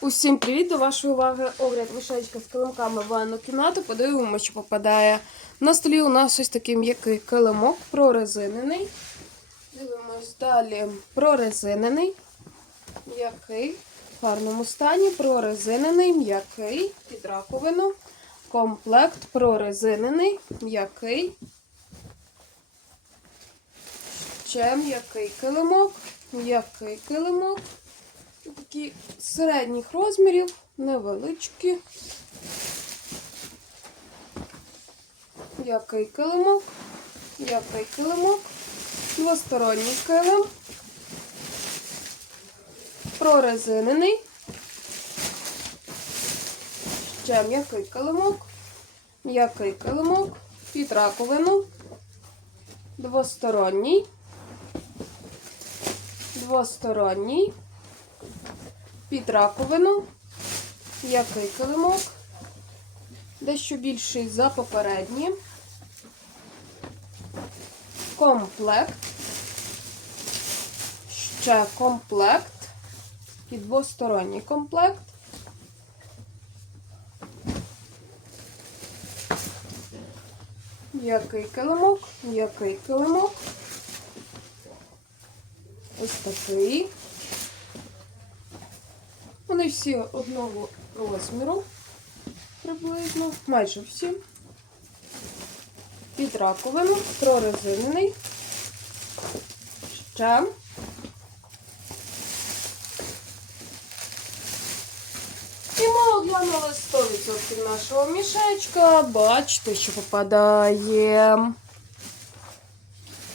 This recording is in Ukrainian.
Усім привіт! До вашої уваги огляд мішечка з килимками в ванну кімнату. Подивимося, що попадає. На столі у нас ось такий м'який килимок прорезинений. Дивимось далі прорезинений. М'який. В гарному стані. Прорезинений, м'який. Під раковину. Комплект прорезинений, м'який. Ще м'який килимок. М'який килимок. Середніх розмірів, невеличкі. Який килимок, який килимок, двосторонній килим, прорезинений, ще м'який килимок, м'який килимок, під раковину, двосторонній, двосторонній під раковину, який килимок, дещо більший за попередні, комплект, ще комплект і двосторонній комплект. Який килимок, який килимок. Ось такий. Вони всі одного розміру приблизно, майже всі. Під раковину, прорезинений. Ще. І ми оглянули 100% нашого мішечка. Бачите, що попадає.